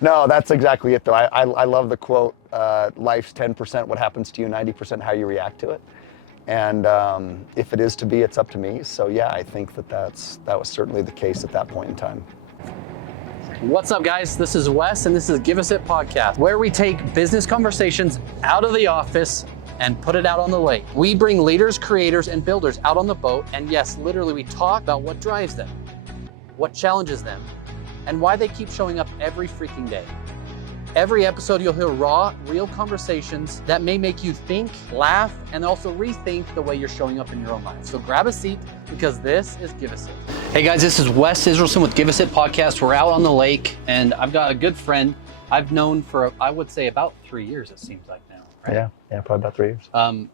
No, that's exactly it though. I love the quote, life's 10% what happens to you, 90% how you react to it. And if it is to be, it's up to me. So yeah, I think that was certainly the case at that point in time. What's up, guys? This is Wes, and this is Give Us It Podcast, where we take business conversations out of the office and put it out on the lake. We bring leaders, creators, and builders out on the boat, and yes, literally we talk about what drives them, what challenges them, and why they keep showing up every freaking day. Every episode you'll hear raw, real conversations that may make you think, laugh, and also rethink the way you're showing up in your own life. So grab a seat, because this is Give Us It. Hey guys, this is Wes Israelson with Give Us It Podcast. We're out on the lake, and I've got a good friend I've known for, I would say, about 3 years, it seems like now. Right? Yeah, probably about 3 years.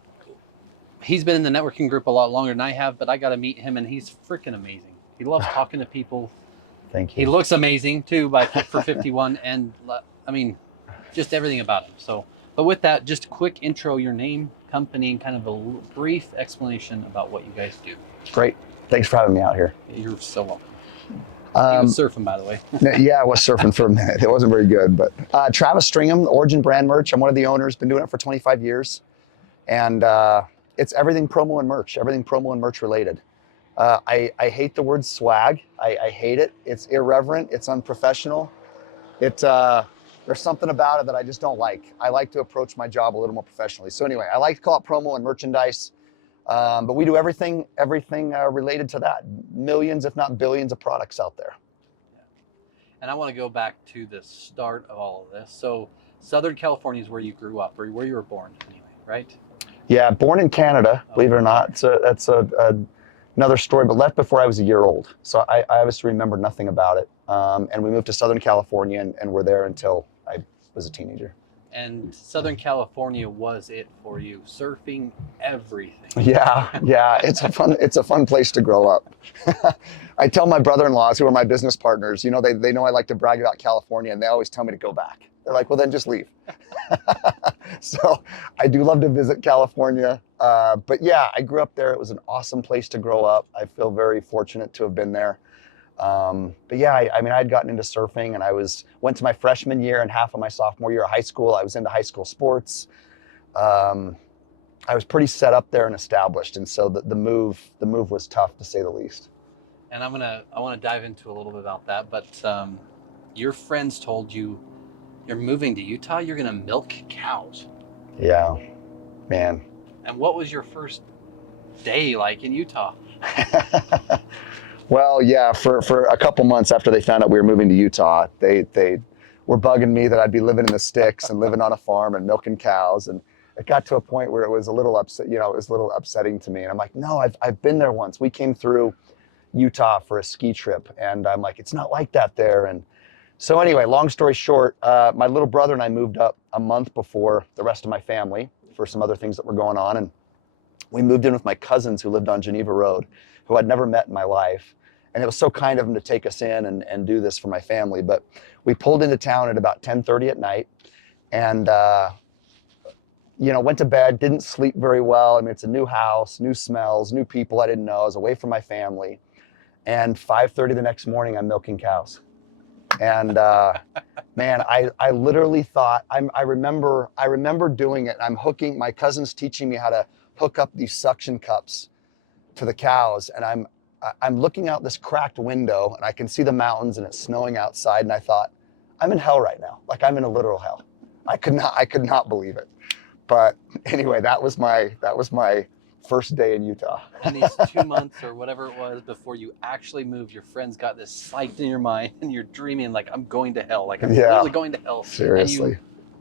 He's been in the networking group a lot longer than I have, but I got to meet him, and he's freaking amazing. He loves talking to people. Thank you. He looks amazing too, for 51, and I mean, just everything about him. So, but with that, just a quick intro, your name, company, and kind of a brief explanation about what you guys do. Great. Thanks for having me out here. You're so welcome. He was surfing, by the way. Yeah, I was surfing for a minute. It wasn't very good, but Travis Stringham, Origin Brand Merch. I'm one of the owners. Been doing it for 25 years, and it's everything promo and merch related. I hate the word swag. I hate it. It's irreverent. It's unprofessional. There's something about it that I just don't like. I like to approach my job a little more professionally. So anyway, I like to call it promo and merchandise, but we do everything related to that. Millions, if not billions, of products out there. Yeah. And I want to go back to the start of all of this. So Southern California is where you grew up, or where you were born anyway, right? Yeah, born in Canada, believe it or not. That's another story, but left before I was a year old. So I obviously remember nothing about it. And we moved to Southern California and were there until I was a teenager. And Southern California was it for you? Surfing, everything. Yeah, it's a fun place to grow up. I tell my brother-in-laws, who are my business partners, they know I like to brag about California, and they always tell me to go back. They're like, well, then just leave. So I do love to visit California. But yeah, I grew up there. It was an awesome place to grow up. I feel very fortunate to have been there. But yeah, I mean, I'd gotten into surfing, and I went to my freshman year and half of my sophomore year of high school. I was into high school sports. I was pretty set up there and established. And so the move was tough, to say the least. And I want to dive into a little bit about that, but your friends told you you're moving to Utah, you're going to milk cows. Yeah, man. And what was your first day like in Utah? Well, yeah, for a couple months after they found out we were moving to Utah, they were bugging me that I'd be living in the sticks and living on a farm and milking cows. And it got to a point where it was a little upsetting to me. And I'm like, no, I've been there once. We came through Utah for a ski trip, and I'm like, it's not like that there. And so anyway, long story short, my little brother and I moved up a month before the rest of my family for some other things that were going on. And we moved in with my cousins who lived on Geneva Road, who I'd never met in my life. And it was so kind of them to take us in and do this for my family. But we pulled into town at about 10:30 at night, and went to bed, didn't sleep very well. I mean, it's a new house, new smells, new people I didn't know. I was away from my family. And 5:30 the next morning, I'm milking cows. And man, I literally thought, I remember doing it. I'm hooking, my cousin's teaching me how to hook up these suction cups to the cows. And I'm looking out this cracked window, and I can see the mountains, and it's snowing outside. And I thought, I'm in hell right now. Like, I'm in a literal hell. I could not believe it. But anyway, that was my first day in Utah. And these 2 months or whatever it was before you actually moved, your friends got this psyched in your mind, and you're dreaming like, I'm going to hell. Like, I'm literally going to hell. Seriously.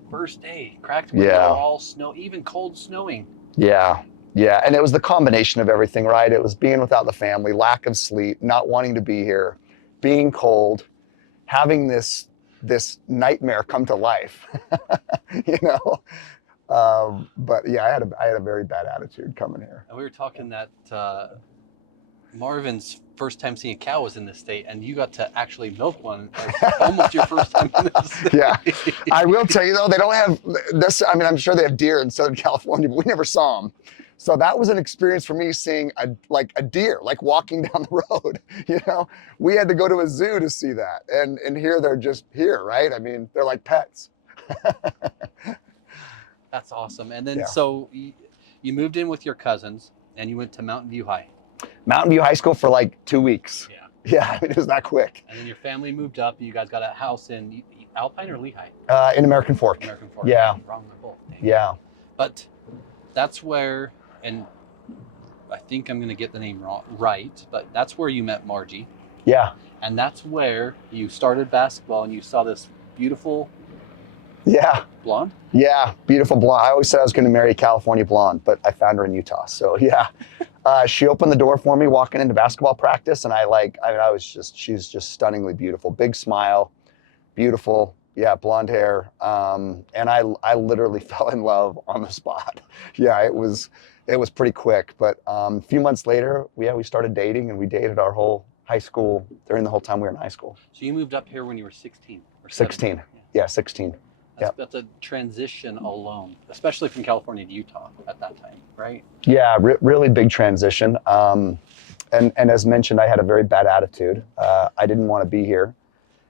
First day, cracked window, all snow, even cold snowing. Yeah. Yeah, and it was the combination of everything, right? It was being without the family, lack of sleep, not wanting to be here, being cold, having this nightmare come to life, But yeah, I had a very bad attitude coming here. And we were talking that Marvin's first time seeing a cow was in this state, and you got to actually milk one. Almost your first time in this state. Yeah, I will tell you though, they don't have this. I mean, I'm sure they have deer in Southern California, but we never saw them. So that was an experience for me, seeing a deer, like walking down the road. We had to go to a zoo to see that, and here they're just here, right? I mean, they're like pets. That's awesome. And then Yeah. so you moved in with your cousins and you went to Mountain View High. Mountain View High School for like 2 weeks. Yeah. Yeah, I mean, it was that quick. And then your family moved up. You guys got a house in Alpine or Lehigh? In American Fork. American Fork. Yeah. Wrong with both. Dang. Yeah. But that's where, and I think I'm going to get the name wrong, right, but that's where you met Margie. Yeah. And that's where you started basketball and you saw this beautiful blonde. Yeah, beautiful blonde. I always said I was going to marry a California blonde, but I found her in Utah. So yeah, she opened the door for me walking into basketball practice, and she's just stunningly beautiful. Big smile, beautiful. Yeah, blonde hair. And I literally fell in love on the spot. Yeah, it was pretty quick. But a few months later, we started dating, and we dated our whole high school during the whole time we were in high school. So you moved up here when you were 16 or 16. Yeah, 16. That's a transition alone, especially from California to Utah at that time, right? Yeah, really big transition. And as mentioned, I had a very bad attitude. I didn't want to be here.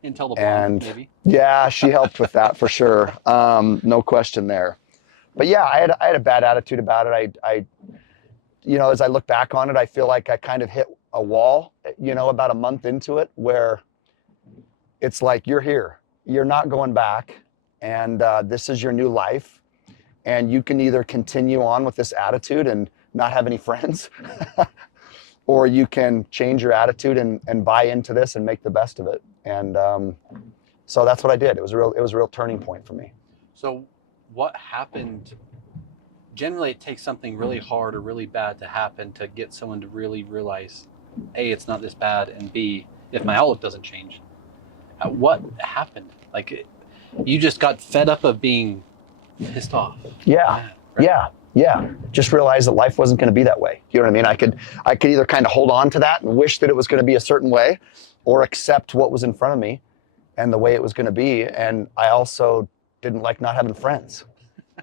Until the blonde, maybe. Yeah, she helped with that for sure. No question there. But yeah, I had a bad attitude about it. I as I look back on it, I feel like I kind of hit a wall, about a month into it, where it's like, you're here, you're not going back. And this is your new life, and you can either continue on with this attitude and not have any friends, or you can change your attitude and buy into this and make the best of it. And so that's what I did. It was a real turning point for me. So what happened? Generally, it takes something really hard or really bad to happen to get someone to really realize, A, it's not this bad, and B, if my outlook doesn't change. What happened? You just got fed up of being pissed off. Yeah, mad, right? yeah. Just realized that life wasn't going to be that way. You know what I mean? I could either kind of hold on to that and wish that it was going to be a certain way, or accept what was in front of me and the way it was going to be. And I also didn't like not having friends.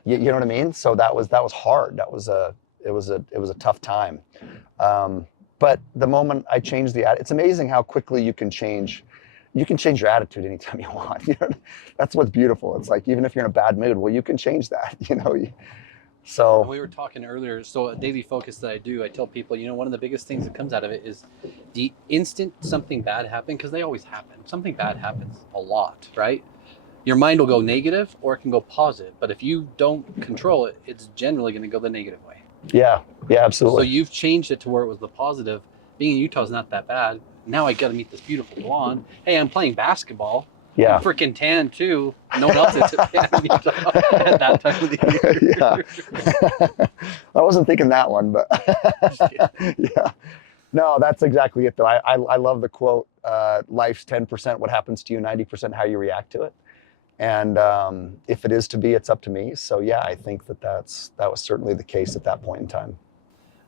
You know what I mean? So that was hard. It was a tough time. But the moment I changed it's amazing how quickly you can change. You can change your attitude anytime you want. That's what's beautiful. It's like, even if you're in a bad mood, well, you can change that. So we were talking earlier. So a daily focus that I do, I tell people, one of the biggest things that comes out of it is the instant something bad happened, because they always happen. Something bad happens a lot, right? Your mind will go negative or it can go positive. But if you don't control it, it's generally going to go the negative way. Yeah, absolutely. So you've changed it to where it was the positive. Being in Utah is not that bad. Now I got to meet this beautiful blonde. Hey, I'm playing basketball. Yeah. I'm freaking tan too. No one else is tan in Utah at that time of the year. Yeah. I wasn't thinking that one, but yeah. No, that's exactly it though. I love the quote, life's 10% what happens to you, 90% how you react to it. And if it is to be, it's up to me. So yeah, I think that was certainly the case at that point in time.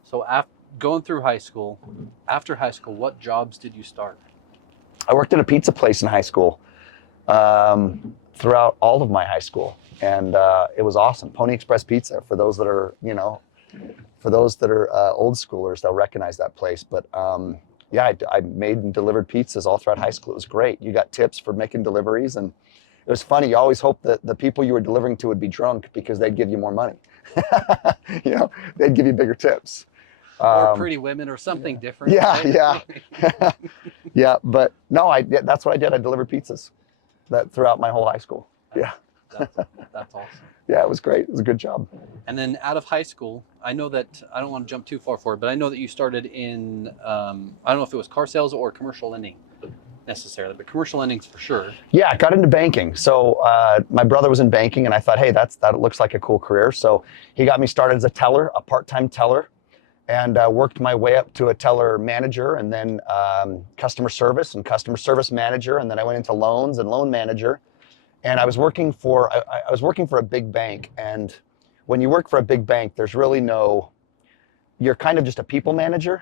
So going through high school, after high school, what jobs did you start? I worked at a pizza place in high school throughout all of my high school. And it was awesome. Pony Express Pizza, for those that are, old schoolers, they'll recognize that place. But yeah, I made and delivered pizzas all throughout high school. It was great. You got tips for making deliveries, and it was funny. You always hoped that the people you were delivering to would be drunk, because they'd give you more money. They'd give you bigger tips. Or pretty women or something different. Yeah, right? Yeah. But no, that's what I did. I delivered pizzas throughout my whole high school. Yeah. That's awesome. Yeah, it was great. It was a good job. And then out of high school, I know that, I don't want to jump too far forward, but I know that you started in, I don't know if it was car sales or commercial lending necessarily, but commercial lending's for sure. Yeah, I got into banking. So my brother was in banking, and I thought, hey, that looks like a cool career. So he got me started as a teller, a part-time teller, and worked my way up to a teller manager, and then customer service manager, and then I went into loans and loan manager. And I was working for a big bank. And when you work for a big bank, there's really you're kind of just a people manager.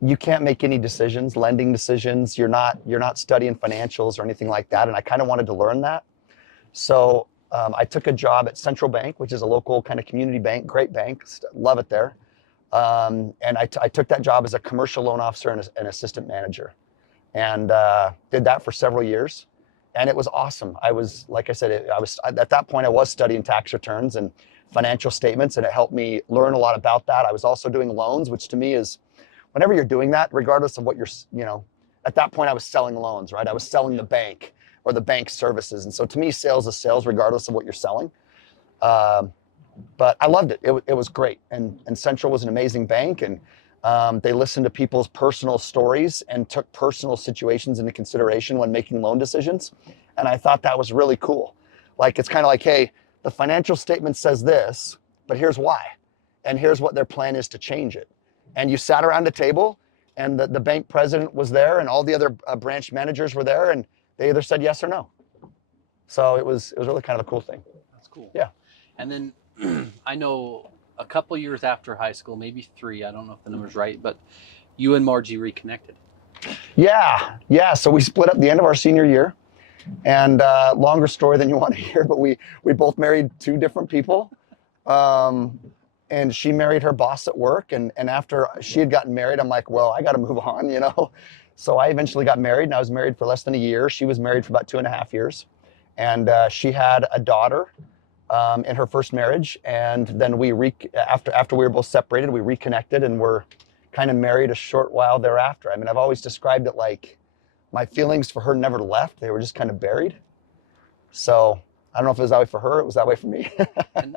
You can't make any decisions, lending decisions. You're not studying financials or anything like that. And I kind of wanted to learn that. So I took a job at Central Bank, which is a local kind of community bank, great bank, love it there. And I took that job as a commercial loan officer and an assistant manager, and did that for several years. And it was awesome. I was, like I said, at that point I was studying tax returns and financial statements, and it helped me learn a lot about that. I was also doing loans, which to me is, whenever you're doing that, regardless of what you're, at that point I was selling loans, right? I was selling the bank or the bank services. And so to me, sales is sales regardless of what you're selling. But I loved it. It was great. And Central was an amazing bank. And they listened to people's personal stories and took personal situations into consideration when making loan decisions. And I thought that was really cool. Like, it's kind of like, hey, the financial statement says this, but here's why. And here's what their plan is to change it. And you sat around a table, and the bank president was there, and all the other branch managers were there, and they either said yes or no. So it was really kind of a cool thing. That's cool. Yeah. And then I know a couple years after high school, maybe 3, I don't know if the number's right, but you and Margie reconnected. Yeah. So we split up the end of our senior year. And longer story than you want to hear, but we both married 2 different people. And she married her boss at work. And after she had gotten married, I'm like, well, I got to move on, So I eventually got married, and I was married for less than a year. She was married for about 2.5 years. And she had a daughter in her first marriage. And then after we were both separated, we reconnected and were kind of married a short while thereafter. I mean, I've always described it like my feelings for her never left. They were just kind of buried. So I don't know if it was that way for her. It was that way for me. And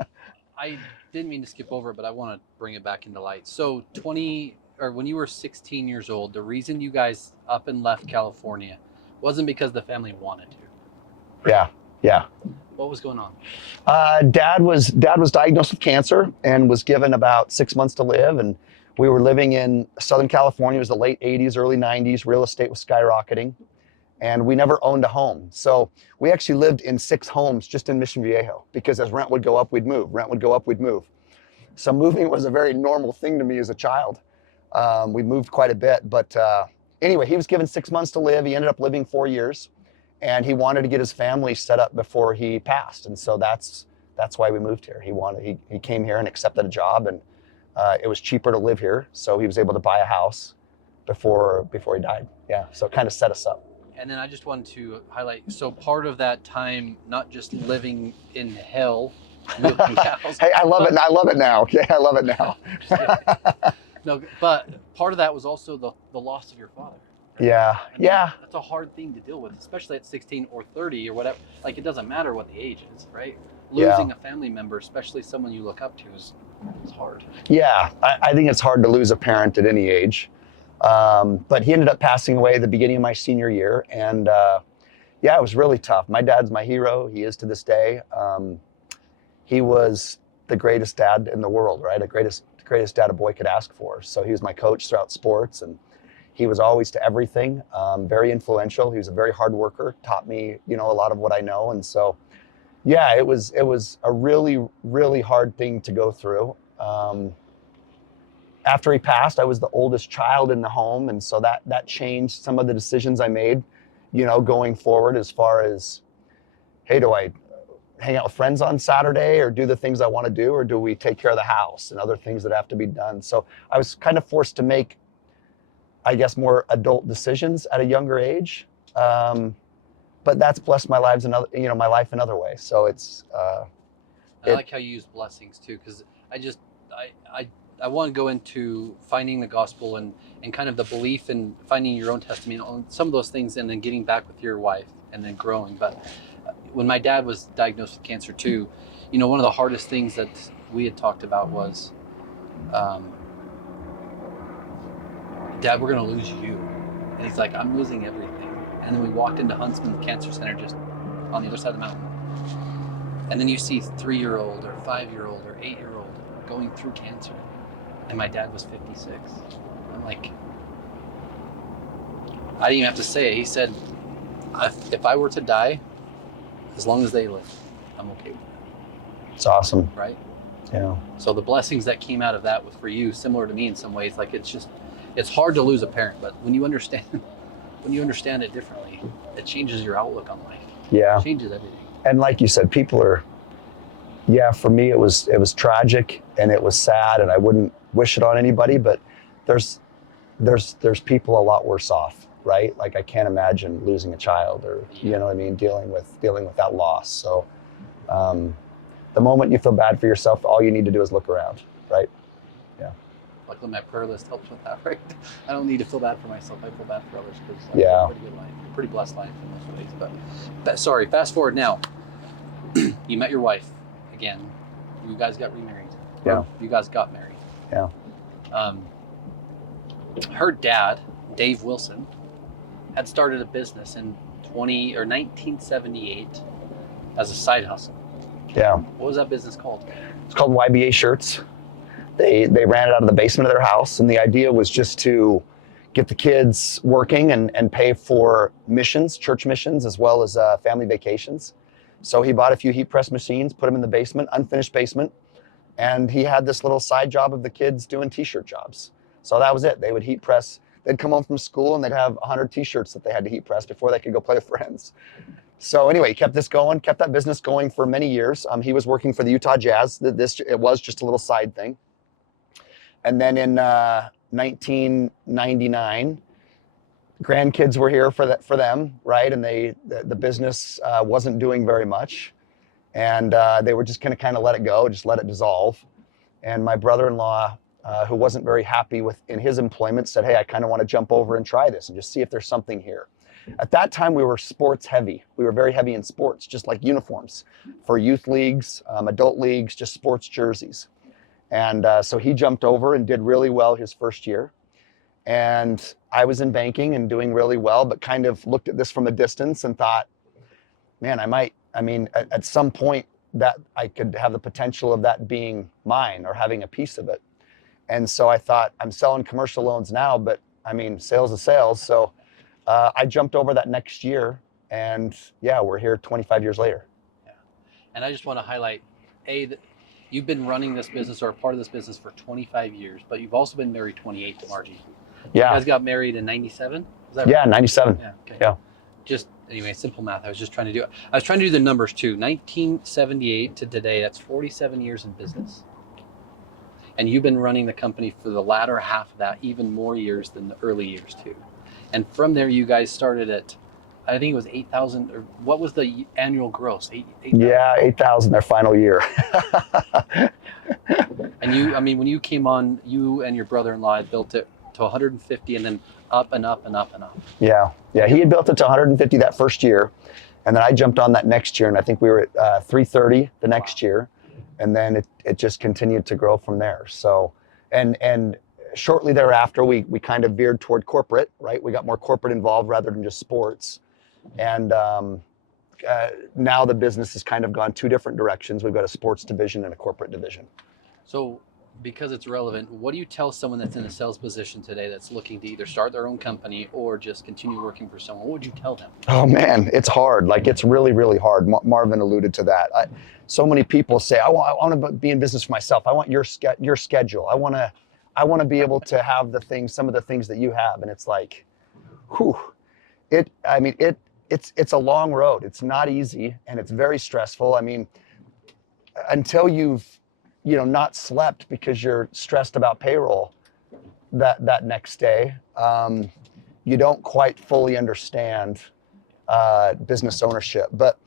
I didn't mean to skip over it, but I want to bring it back into light. So when you were 16 years old, the reason you guys up and left California wasn't because the family wanted to. Yeah. What was going on? Dad was diagnosed with cancer and was given about 6 months to live. And we were living in Southern California. It was the late 80s, early 90s. Real estate was skyrocketing. And we never owned a home. So we actually lived in 6 homes just in Mission Viejo, because as rent would go up, we'd move. Rent would go up, we'd move. So moving was a very normal thing to me as a child. We moved quite a bit. But anyway, he was given 6 months to live. He ended up living 4 years. And he wanted to get his family set up before he passed. And so that's why we moved here. He came here and accepted a job, and it was cheaper to live here. So he was able to buy a house before he died. Yeah, so it kind of set us up. And then I just wanted to highlight, so part of that time, not just living in hell, milking cows. Hey, I love it. I love it now. Okay, I love it now. No, but part of that was also the loss of your father. Yeah, I mean, yeah. That's a hard thing to deal with, especially at 16 or 30 or whatever. Like, it doesn't matter what the age is, right? Losing a family member, especially someone you look up to, is hard. Yeah, I think it's hard to lose a parent at any age. But he ended up passing away at the beginning of my senior year. And yeah, it was really tough. My dad's my hero. He is to this day. He was the greatest dad in the world, right? The greatest dad a boy could ask for. So he was my coach throughout sports, and he was always to everything, very influential. He was a very hard worker, taught me, a lot of what I know. And so, yeah, it was a really, really hard thing to go through. After he passed, I was the oldest child in the home. And so that changed some of the decisions I made, going forward, as far as, hey, do I hang out with friends on Saturday or do the things I want to do, or do we take care of the house and other things that have to be done? So I was kind of forced to make, I guess, more adult decisions at a younger age. But that's blessed my life in other ways. So it's, I like how you use blessings too, because I want to go into finding the gospel and kind of the belief in finding your own testimony on some of those things, and then getting back with your wife and then growing. But when my dad was diagnosed with cancer too, one of the hardest things that we had talked about was, Dad, we're going to lose you. And he's like, I'm losing everything. And then we walked into Huntsman Cancer Center, just on the other side of the mountain. And then you see 3-year-old or 5-year-old or 8-year-old going through cancer. And my dad was 56. I'm like, I didn't even have to say it. He said, if I were to die, as long as they live, I'm okay with it. It's awesome. Right? Yeah. So the blessings that came out of that was for you, similar to me in some ways. Like, it's hard to lose a parent, but when you understand it differently, it changes your outlook on life. Yeah. It changes everything. And like you said, people are, Yeah, for me, it was tragic and it was sad, and I wouldn't wish it on anybody, but there's people a lot worse off, right? Like I can't imagine losing a child, or you know what I mean, dealing with that loss. So the moment you feel bad for yourself, all you need to do is look around, right? Yeah. Luckily, my prayer list helps with that, right? I don't need to feel bad for myself. I feel bad for others because I Yeah. have a pretty good life, a pretty blessed life in most ways. But sorry, fast forward now. You met your wife again. You guys got remarried. Yeah. You guys got married. Yeah. Her dad, Dave Wilson, had started a business in 1978 as a side hustle. Yeah. What was that business called? It's called YBA Shirts. They ran it out of the basement of their house, and the idea was just to get the kids working and pay for missions, church missions, as well as family vacations. So he bought a few heat press machines, put them in the basement, unfinished basement, and he had this little side job of the kids doing t-shirt jobs. So that was it. They would heat press. They'd come home from school and they'd have 100 t-shirts that they had to heat press before they could go play with friends. So anyway, he kept that business going for many years. He was working for the Utah Jazz. It was just a little side thing. And then in 1999, grandkids were here for them, right? And the business wasn't doing very much, and they were just gonna kind of let it go, just let it dissolve. And my brother-in-law, who wasn't very happy in his employment, said, "Hey, I kind of want to jump over and try this and just see if there's something here." At that time, we were sports heavy. We were very heavy in sports, just like uniforms for youth leagues, adult leagues, just sports jerseys. And so he jumped over and did really well his first year. And I was in banking and doing really well, but kind of looked at this from a distance and thought, man, at some point that I could have the potential of that being mine or having a piece of it. And so I thought, I'm selling commercial loans now, but I mean, sales is sales. So I jumped over that next year, and yeah, we're here 25 years later. Yeah. And I just want to highlight, that you've been running this business or a part of this business for 25 years, but you've also been married 28 to Margie. Yeah. You guys got married in 97? Is that right? Yeah, 97. Yeah. Okay. Yeah. Just anyway, simple math. I was just trying to do it. I was trying to do the numbers too. 1978 to today, that's 47 years in business. And you've been running the company for the latter half of that, even more years than the early years too. And from there, you guys started at, I think it was 8,000, or what was the annual gross? 8,000? Yeah, 8,000 their final year. And when you came on, you and your brother-in-law had built it to 150 and then up and up and up and up. Yeah. He had built it to 150 that first year. And then I jumped on that next year, and I think we were at 330 the next year. And then it just continued to grow from there. So, and shortly thereafter, we kind of veered toward corporate, right? We got more corporate involved rather than just sports. And now the business has kind of gone two different directions. We've got a sports division and a corporate division. So because it's relevant, what do you tell someone that's in a sales position today that's looking to either start their own company or just continue working for someone? What would you tell them? Oh man, it's hard. Like it's really, really hard. Marvin alluded to that. So many people say, I want to be in business for myself. I want your schedule. I want to be able to have some of the things that you have. And it's like, whew. It's a long road. It's not easy, and it's very stressful. I mean, until you've not slept because you're stressed about payroll that next day, you don't quite fully understand business ownership. But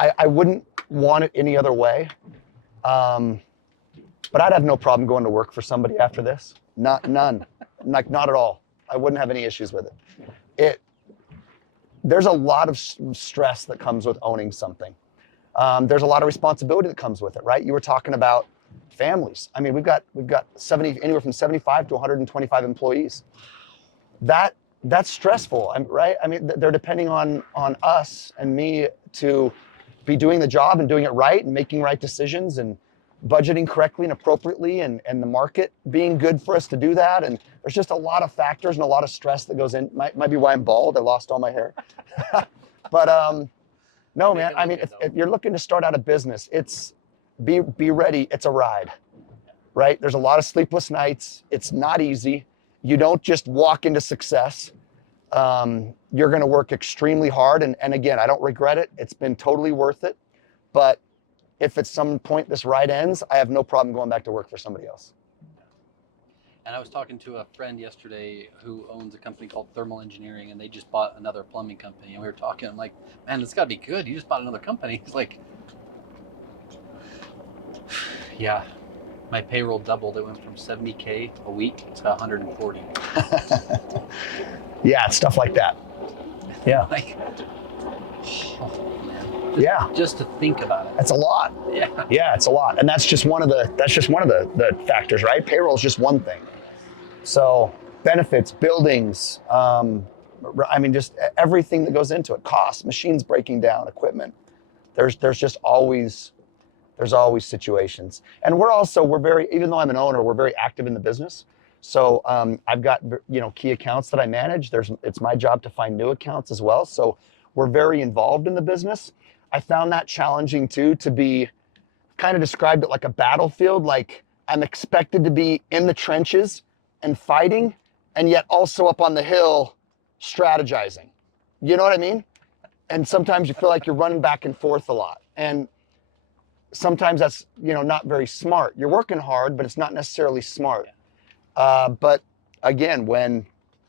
I wouldn't want it any other way. But I'd have no problem going to work for somebody after this. None, like not at all. I wouldn't have any issues with it. There's a lot of stress that comes with owning something. There's a lot of responsibility that comes with it, right? You were talking about families. I mean, we've got anywhere from 75 to 125 employees. That's stressful, right? I mean, they're depending on us and me to be doing the job and doing it right and making right decisions and budgeting correctly and appropriately, and the market being good for us to do that. And there's just a lot of factors and a lot of stress that goes in. Might be why I'm bald. I lost all my hair. But no, man. I mean, if you're looking to start out a business, be ready. It's a ride, right? There's a lot of sleepless nights. It's not easy. You don't just walk into success. You're going to work extremely hard. And again, I don't regret it. It's been totally worth it. But if at some point this ride ends, I have no problem going back to work for somebody else. And I was talking to a friend yesterday who owns a company called Thermal Engineering, and they just bought another plumbing company. And we were talking, I'm like, man, it's got to be good. You just bought another company. He's like, yeah, my payroll doubled. It went from 70K a week to 140. Yeah, it's stuff like that. Yeah. Like, oh man. Yeah. Just to think about it. That's a lot. Yeah. Yeah, it's a lot. And that's just one of the factors, right? Payroll is just one thing. So benefits, buildings, just everything that goes into it, costs, machines breaking down, equipment. There's just always situations. And we're very, even though I'm an owner, we're very active in the business. So I've got, key accounts that I manage. It's my job to find new accounts as well. So we're very involved in the business. I found that challenging too, to be kind of described it like a battlefield. Like I'm expected to be in the trenches and fighting, and yet also up on the hill strategizing. You know what I mean? And sometimes you feel like you're running back and forth a lot. And sometimes that's, not very smart. You're working hard, but it's not necessarily smart. But again, when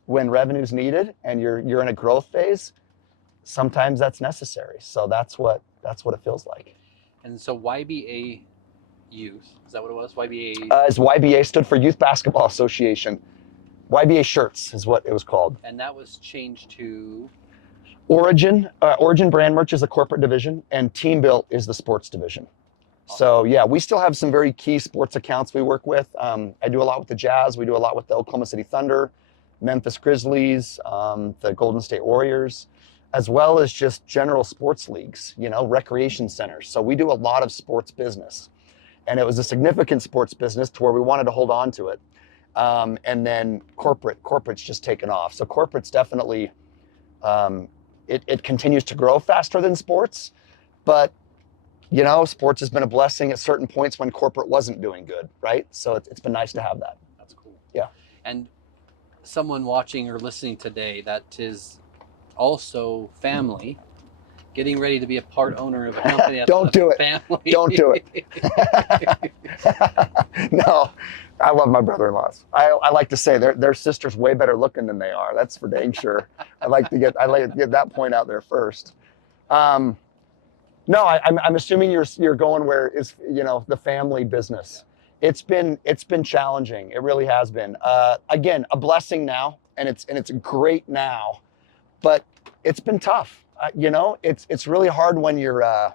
revenue's needed and you're in a growth phase, sometimes that's necessary. So that's what it feels like. And so YBA Youth, is that what it was? YBA? As YBA stood for Youth Basketball Association. YBA Shirts is what it was called. And that was changed to? Origin Brand Merch is the corporate division, and Team Built is the sports division. So yeah, we still have some very key sports accounts we work with. I do a lot with the Jazz. We do a lot with the Oklahoma City Thunder, Memphis Grizzlies, the Golden State Warriors, as well as just general sports leagues, recreation centers. So we do a lot of sports business. And it was a significant sports business to where we wanted to hold on to it. And then corporate's just taken off. So corporate's definitely, it continues to grow faster than sports, but sports has been a blessing at certain points when corporate wasn't doing good, right? So it's been nice to have that. That's cool. Yeah. And someone watching or listening today that is also family, getting ready to be a part owner of a company that's Don't do it. Family. Don't do it. No, I love my brother-in-laws. I like to say their sister's way better looking than they are. That's for dang sure. I like to get that point out there first. No, I'm assuming you're going where is the family business. It's been challenging. It really has been. Again, a blessing now, and it's great now, but it's been tough. It's really hard when you're. I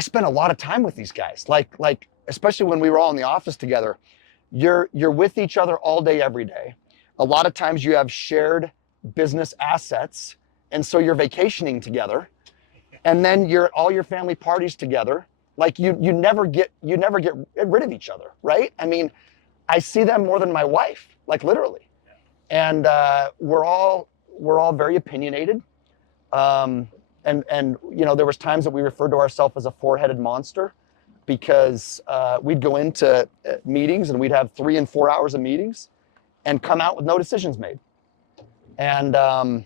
spent a lot of time with these guys, like especially when we were all in the office together. You're with each other all day, every day. A lot of times you have shared business assets, and so you're vacationing together. And then you're at all your family parties together. Like you never get rid of each other, right? I mean, I see them more than my wife, like literally. And we're all very opinionated. And there was times that we referred to ourselves as a four-headed monster, because we'd go into meetings and we'd have 3 and 4 hours of meetings, and come out with no decisions made. And I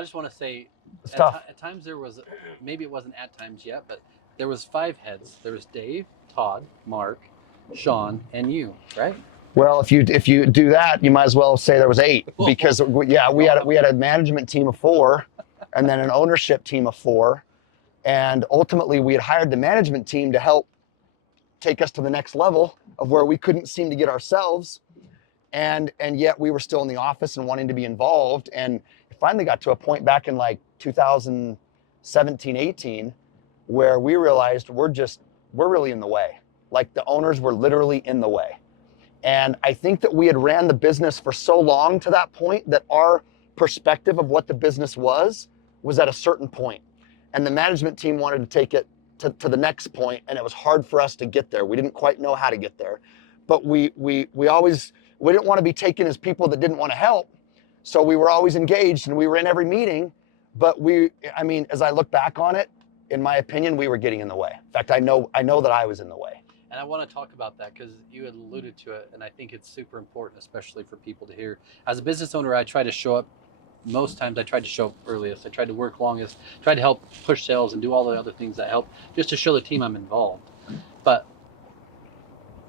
just want to say, it's tough. At times there was, maybe it wasn't at times yet, but there was 5 heads. There was Dave, Todd, Mark, Sean, and you, right? Well, if you do that, you might as well say there was 8, because we had a management team of 4, and then an ownership team of 4, and ultimately we had hired the management team to help take us to the next level of where we couldn't seem to get ourselves, and yet we were still in the office and wanting to be involved. And it finally got to a point back in like 2017, 18, where we realized we're really in the way. Like the owners were literally in the way. And I think that we had ran the business for so long to that point that our perspective of what the business was at a certain point. And the management team wanted to take it to the next point, and it was hard for us to get there. We didn't quite know how to get there. But we didn't want to be taken as people that didn't want to help. So we were always engaged, and we were in every meeting. But as I look back on it, in my opinion, we were getting in the way. In fact, I know that I was in the way. And I want to talk about that because you had alluded to it, and I think it's super important, especially for people to hear. As a business owner, I try to show up most times I tried to show up earliest. I tried to work longest, tried to help push sales and do all the other things that help just to show the team I'm involved. But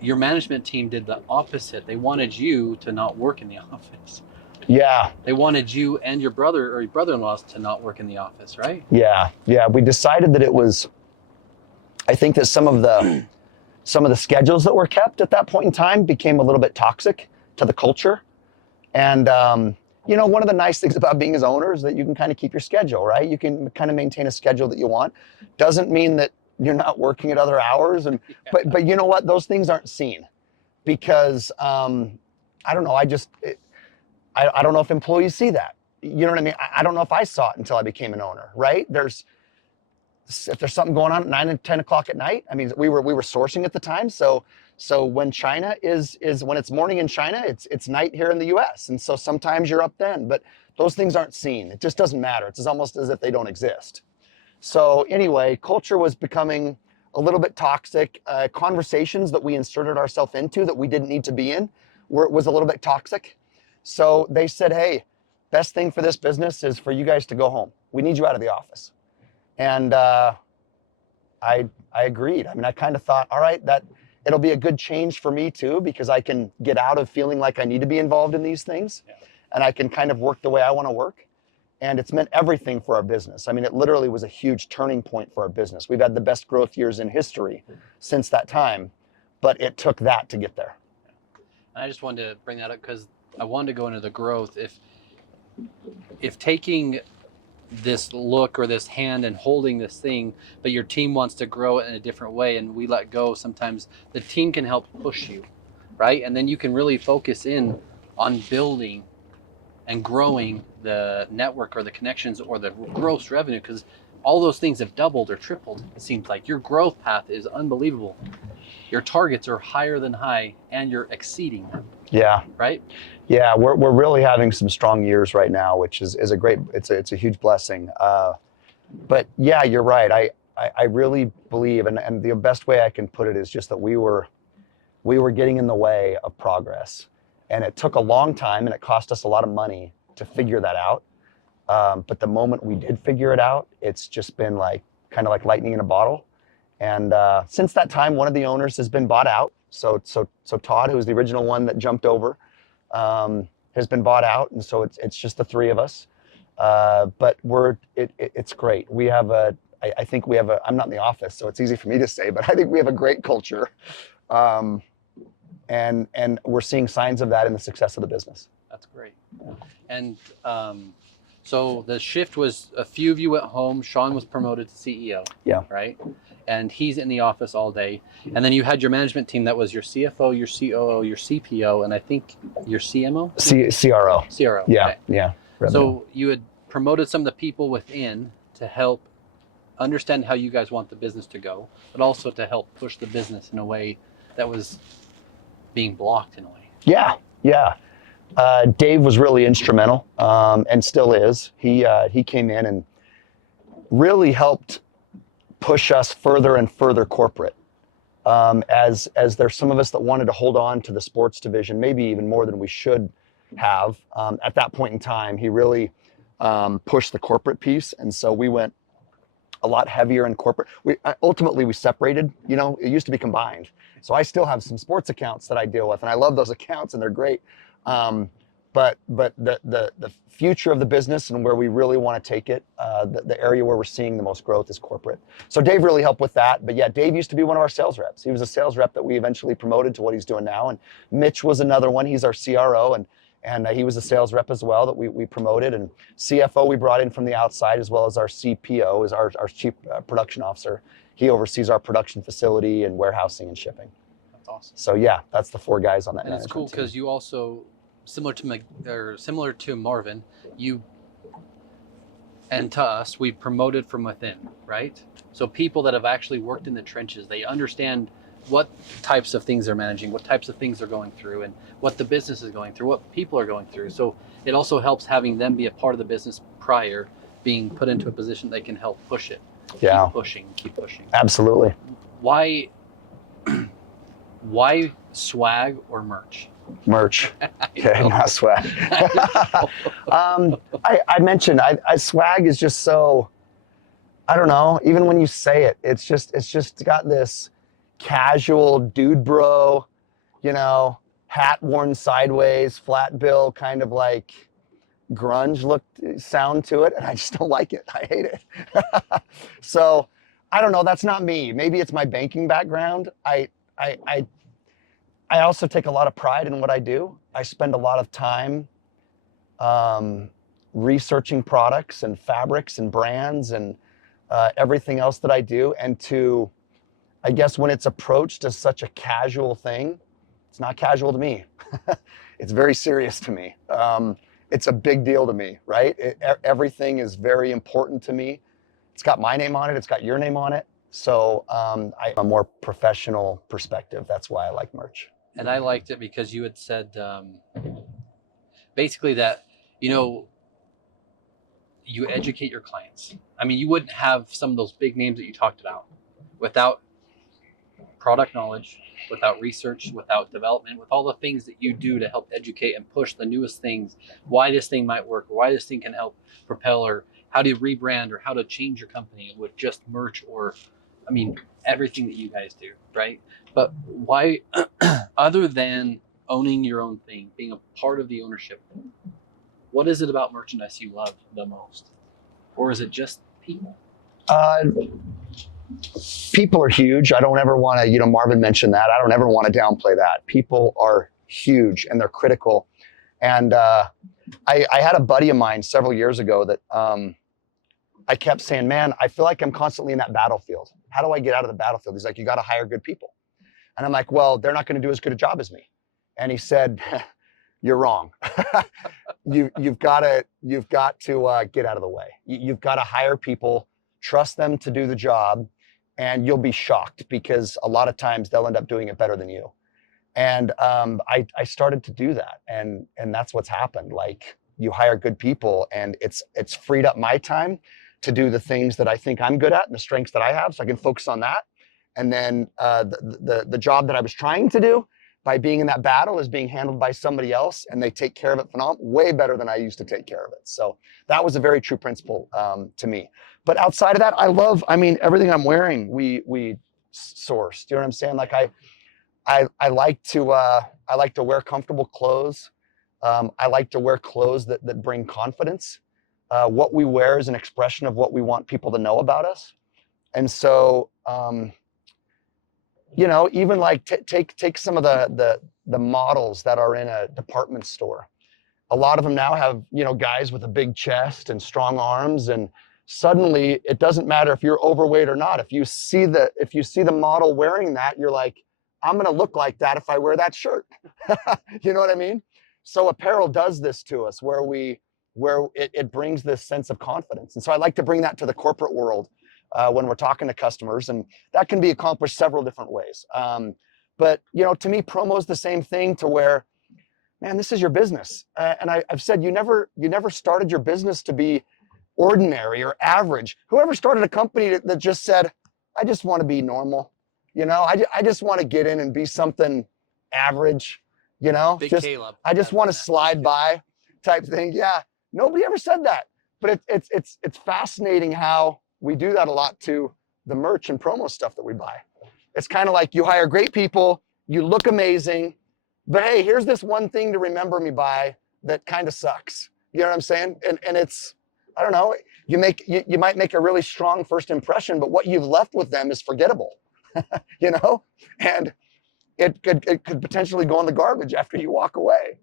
your management team did the opposite. They wanted you to not work in the office. Yeah. They wanted you and your brother or your brother-in-law to not work in the office, right? Yeah. Yeah. We decided that it was, I think that some of the schedules that were kept at that point in time became a little bit toxic to the culture. And, you know, one of the nice things about being his owner is that you can kind of keep your schedule, right? You can kind of maintain a schedule that you want. Doesn't mean that you're not working at other hours. And, but you know what? Those things aren't seen because, I don't know. I don't know if employees see that. You know what I mean? I don't know if I saw it until I became an owner, right? If there's something going on at 9 and 10 o'clock at night, I mean, we were sourcing at the time. So when China is when it's morning in China, it's night here in the US. And so sometimes you're up then, but those things aren't seen. It just doesn't matter. It's almost as if they don't exist. So anyway, culture was becoming a little bit toxic. Conversations that we inserted ourselves into that we didn't need to be in was a little bit toxic. So they said, hey, best thing for this business is for you guys to go home. We need you out of the office. And I agreed. I mean, I kind of thought, all right, that it'll be a good change for me too, because I can get out of feeling like I need to be involved in these things, and I can kind of work the way I want to work. And it's meant everything for our business. I mean, it literally was a huge turning point for our business. We've had the best growth years in history since that time, but it took that to get there. And I just wanted to bring that up because I wanted to go into the growth. If taking this look or this hand and holding this thing, but your team wants to grow it in a different way and we let go, sometimes the team can help push you, right? And then you can really focus in on building and growing the network or the connections or the gross revenue, because all those things have doubled or tripled. It seems like your growth path is unbelievable. Your targets are higher than high and you're exceeding them. Yeah. Right? Yeah, we're really having some strong years right now, which is a great, it's a huge blessing. But yeah, you're right. I really believe, and the best way I can put it is just that we were getting in the way of progress. And it took a long time and it cost us a lot of money to figure that out. But the moment we did figure it out, it's just been kind of like lightning in a bottle. And since that time, one of the owners has been bought out. So Todd, who was the original one that jumped over, has been bought out. And so it's just the three of us. But it's great. We have I think we have I'm not in the office, so it's easy for me to say, but I think we have a great culture. And we're seeing signs of that in the success of the business. That's great. And so the shift was a few of you went home. Sean was promoted to CEO. Yeah. Right? And he's in the office all day. And then you had your management team that was your CFO, your COO, your CPO, and I think your CMO? CRO. CRO. Yeah. Okay. Yeah. So you had promoted some of the people within to help understand how you guys want the business to go, but also to help push the business in a way that was being blocked in a way. Yeah. Yeah. Dave was really instrumental, and still is. He came in and really helped push us further and further corporate. As there's some of us that wanted to hold on to the sports division, maybe even more than we should have. At that point in time, he really pushed the corporate piece, and so we went a lot heavier in corporate. Ultimately we separated. You know, it used to be combined. So I still have some sports accounts that I deal with, and I love those accounts, and they're great. But the future of the business and where we really want to take it, the area where we're seeing the most growth is corporate. So Dave really helped with that. But yeah, Dave used to be one of our sales reps. He was a sales rep that we eventually promoted to what he's doing now. And Mitch was another one. He's our CRO, and he was a sales rep as well that we promoted. And CFO we brought in from the outside, as well as our CPO, is our chief production officer. He oversees our production facility and warehousing and shipping. That's awesome. So yeah, that's the four guys on that. And it's cool because you also, similar to Marvin, you and to us, we promoted from within, right? So people that have actually worked in the trenches, they understand what types of things they're managing, what types of things they're going through, and what the business is going through, what people are going through. So it also helps having them be a part of the business prior, being put into a position they can help push it. Yeah. Keep pushing. Absolutely. Why swag or merch? Merch. Okay, not swag. I mentioned I swag is just so, I don't know, even when you say it, it's just got this casual dude bro, hat worn sideways, flat bill, kind of like grunge look sound to it, and I just don't like it. I hate it. So I don't know, that's not me. Maybe it's my banking background. I also take a lot of pride in what I do. I spend a lot of time researching products and fabrics and brands and everything else that I do. And I guess when it's approached as such a casual thing, it's not casual to me. It's very serious to me. It's a big deal to me, right? Everything is very important to me. It's got my name on it. It's got your name on it. So a more professional perspective. That's why I like merch. And I liked it because you had said basically that, you educate your clients. I mean, you wouldn't have some of those big names that you talked about without product knowledge, without research, without development, with all the things that you do to help educate and push the newest things, why this thing might work, or why this thing can help propel, or how to rebrand, or how to change your company with just merch, or, I mean, everything that you guys do, right? But why, other than owning your own thing, being a part of the ownership, what is it about merchandise you love the most? Or is it just people? People are huge. I don't ever want to, Marvin mentioned that. I don't ever want to downplay that. People are huge and they're critical. And I had a buddy of mine several years ago that I kept saying, man, I feel like I'm constantly in that battlefield. How do I get out of the battlefield? He's like, you got to hire good people. And I'm like, well, they're not going to do as good a job as me. And he said, you're wrong. You've got to get out of the way. You've got to hire people, trust them to do the job, and you'll be shocked because a lot of times they'll end up doing it better than you. And I started to do that, and that's what's happened. Like, you hire good people, and it's freed up my time to do the things that I think I'm good at and the strengths that I have, so I can focus on that. And then the job that I was trying to do by being in that battle is being handled by somebody else, and they take care of it way better than I used to take care of it. So that was a very true principle to me. But outside of that, everything I'm wearing, we source. Do you know what I'm saying? Like I like to wear comfortable clothes. I like to wear clothes that bring confidence. What we wear is an expression of what we want people to know about us. And so, even like take some of the models that are in a department store. A lot of them now have, guys with a big chest and strong arms, and suddenly it doesn't matter if you're overweight or not. If you see the model wearing that, you're like, I'm going to look like that if I wear that shirt. You know what I mean? So apparel does this to us where it brings this sense of confidence. And so I like to bring that to the corporate world when we're talking to customers, and that can be accomplished several different ways. But to me, promo is the same thing, to where, man, this is your business. And I've said, you never started your business to be ordinary or average. Whoever started a company that just said, I just want to be normal. I just want to get in and be something average, Big just, Caleb. I just want to slide by type thing. Yeah. Nobody ever said that, but it's fascinating how we do that a lot to the merch and promo stuff that we buy. It's kind of like, you hire great people, you look amazing, but hey, here's this one thing to remember me by that kind of sucks. You know what I'm saying? And it's, I don't know, you might make a really strong first impression, but what you've left with them is forgettable, and it could potentially go in the garbage after you walk away.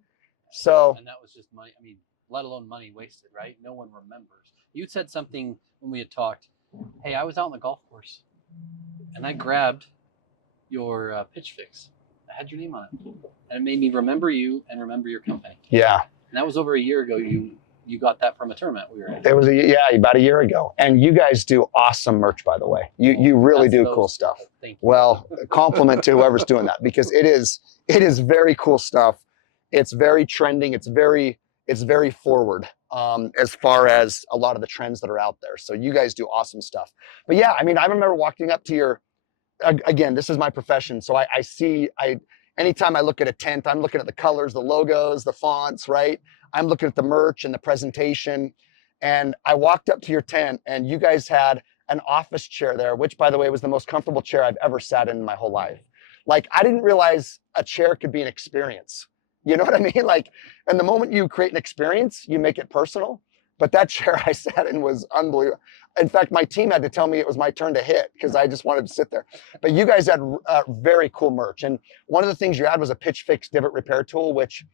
So. And that was just money. I mean, let alone money wasted, right? No one remembers. You said something when we had talked. Hey, I was out on the golf course and I grabbed your pitch fix. I had your name on it, and it made me remember you and remember your company. Yeah. And that was over a year ago. You got that from a tournament we were at. It was about a year ago. And you guys do awesome merch, by the way. You really do cool stuff. Thank you. Well, compliment to whoever's doing that, because it is very cool stuff. It's very trending. It's very forward as far as a lot of the trends that are out there. So you guys do awesome stuff. But yeah, I remember walking up to again, this is my profession. So anytime I look at a tent, I'm looking at the colors, the logos, the fonts, right? I'm looking at the merch and the presentation. And I walked up to your tent and you guys had an office chair there, which by the way, was the most comfortable chair I've ever sat in my whole life. Like, I didn't realize a chair could be an experience. You know what I mean? Like, and the moment you create an experience, you make it personal. But that chair I sat in was unbelievable. In fact, my team had to tell me it was my turn to hit because I just wanted to sit there. But you guys had very cool merch. And one of the things you had was a pitch fix divot repair tool, which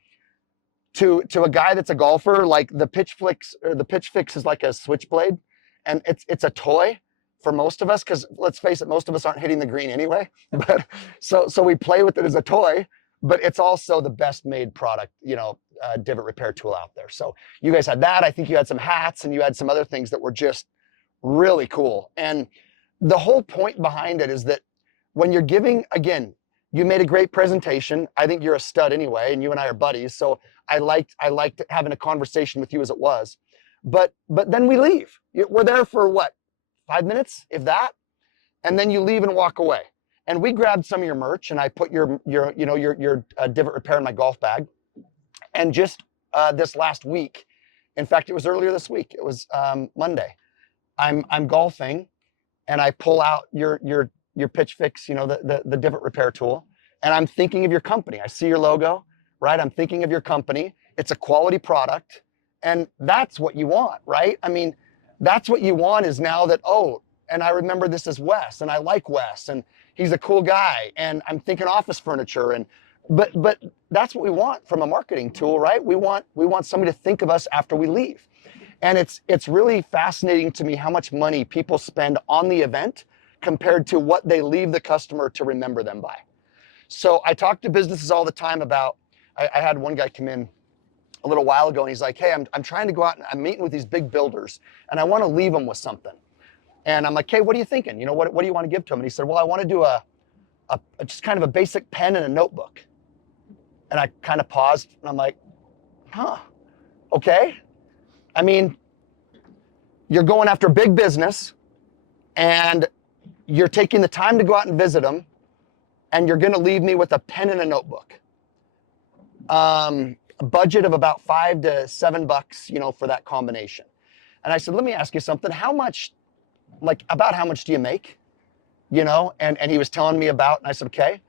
to a guy that's a golfer, like the pitch fix is like a switchblade, and it's a toy for most of us, because let's face it, most of us aren't hitting the green anyway. But so we play with it as a toy, but it's also the best made product, divot repair tool out there. So you guys had that. I think you had some hats and you had some other things that were just really cool. And the whole point behind it is that when you're giving, again, you made a great presentation. I think you're a stud anyway, and you and I are buddies. So I liked having a conversation with you as it was. But then we leave. We're there for what, 5 minutes, if that? And then you leave and walk away. And we grabbed some of your merch, and I put your divot repair in my golf bag. And just this last week, in fact, it was earlier this week. It was Monday. I'm golfing, and I pull out your pitch fix, the divot repair tool, and I'm thinking of your company. I see your logo, right? I'm thinking of your company. It's a quality product, and that's what you want, right? I mean, that's what you want is now that, oh, and I remember this as Wes, and I like Wes, and he's a cool guy, and I'm thinking office furniture, and but that's what we want from a marketing tool, right? We want somebody to think of us after we leave. And it's really fascinating to me how much money people spend on the event compared to what they leave the customer to remember them by. So I talk to businesses all the time about, I had one guy come in a little while ago, and he's like, hey, I'm trying to go out and I'm meeting with these big builders, and I want to leave them with something. And I'm like, hey, what are you thinking? What do you want to give to them? And he said, well, I want to do a just kind of a basic pen and a notebook. And I kind of paused, and I'm like, okay. I mean, you're going after big business, and you're taking the time to go out and visit them, and you're going to leave me with a pen and a notebook. A budget of about $5 to $7, for that combination. And I said, let me ask you something. How much do you make? And he was telling me about, and I said, okay.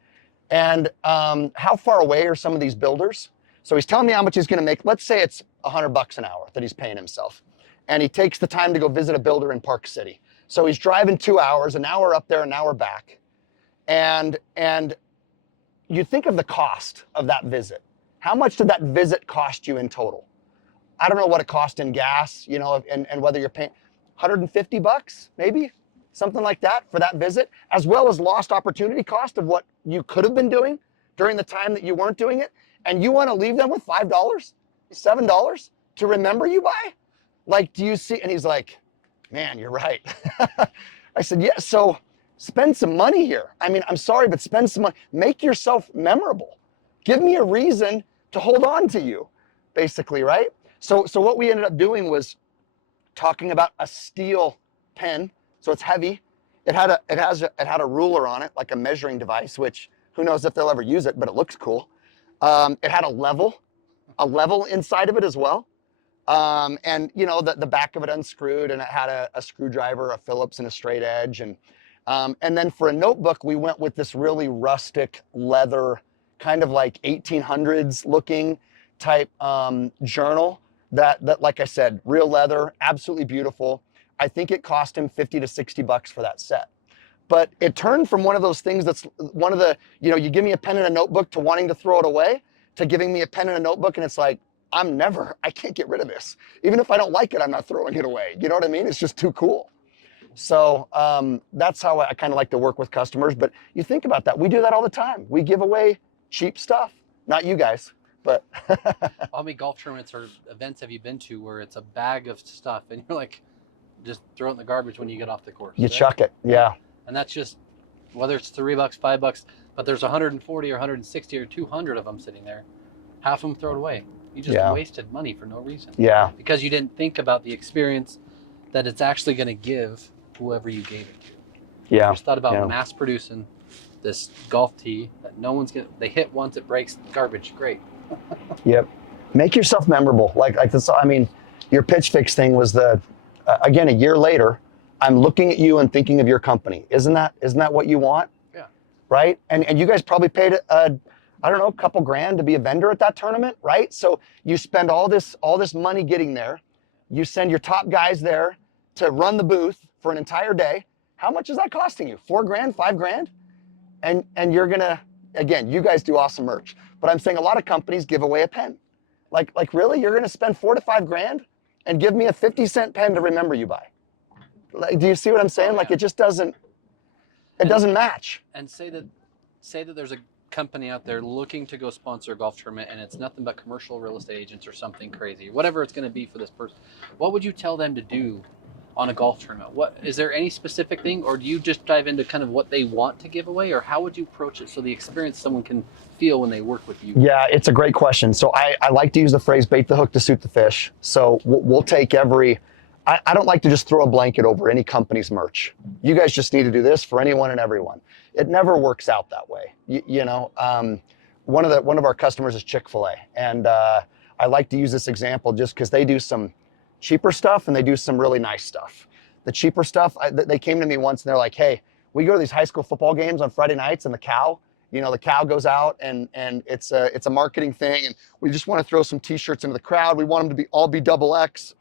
And how far away are some of these builders? So he's telling me how much he's going to make. Let's say it's $100 an hour that he's paying himself. And he takes the time to go visit a builder in Park City. So he's driving 2 hours, an hour up there, an hour back. And you think of the cost of that visit. How much did that visit cost you in total? I don't know what it cost in gas, and whether you're paying $150, maybe something like that for that visit, as well as lost opportunity cost of what you could have been doing during the time that you weren't doing it. And you want to leave them with $5, $7 to remember you by? Like, do you see? And he's like, man, you're right. I said, yeah, so spend some money here. I mean, I'm sorry, but spend some money. Make yourself memorable. Give me a reason to hold on to you, basically, right? So what we ended up doing was talking about a steel pen. So it's heavy. It had a ruler on it, like a measuring device, which who knows if they'll ever use it, but it looks cool. It had a level inside of it as well. And the back of it unscrewed, and it had a screwdriver, a Phillips, and a straight edge. And then for a notebook, we went with this really rustic leather, kind of like 1800s looking type journal that, like I said, real leather, absolutely beautiful. I think it cost him $50 to $60 for that set. But it turned from one of those things that's one of the, you give me a pen and a notebook to wanting to throw it away, to giving me a pen and a notebook, and it's like, I can't get rid of this. Even if I don't like it, I'm not throwing it away. You know what I mean? It's just too cool. So that's how I kind of like to work with customers. But you think about that. We do that all the time. We give away cheap stuff. Not you guys, but. How many golf tournaments or events have you been to where it's a bag of stuff and you're like, just throw it in the garbage when you get off the course? You chuck it, yeah. And that's just, whether it's $3, $5, but there's 140 or 160 or 200 of them sitting there. Half of them throw it away. You just wasted money for no reason. Yeah. Because you didn't think about the experience that it's actually going to give whoever you gave it to. Yeah. You just thought about mass producing this golf tee that no one's gonna, they hit once, it breaks, garbage, great. Yep. Make yourself memorable. Like this, I mean, your Pitch Fix thing was again, a year later, I'm looking at you and thinking of your company. Isn't that what you want? Yeah. Right? And you guys probably paid I don't know, a couple grand to be a vendor at that tournament, right? So you spend all this money getting there. You send your top guys there to run the booth for an entire day. How much is that costing you? 4 grand, 5 grand? And you're gonna, again, you guys do awesome merch, but I'm saying a lot of companies give away a pen. Like really, you're gonna spend 4 to 5 grand and give me a 50-cent pen to remember you by? Like, do you see what I'm saying? Like, it just doesn't match. And say that there's a company out there looking to go sponsor a golf tournament and it's nothing but commercial real estate agents or something crazy, whatever it's going to be for this person. What would you tell them to do on a golf tournament? What is there any specific thing, or do you just dive into kind of what they want to give away, or how would you approach it so the experience someone can feel when they work with you? Yeah, it's a great question. So I like to use the phrase bait the hook to suit the fish. So we'll take I don't like to just throw a blanket over any company's merch. You guys just need to do this for anyone and everyone. It never works out that way. One of our customers is Chick-fil-A, and I like to use this example just because they do some cheaper stuff and they do some really nice stuff. The cheaper stuff, they came to me once and they're like, hey, we go to these high school football games on Friday nights and the cow goes out and it's a marketing thing, and we just want to throw some t-shirts into the crowd. We want them to all be XX.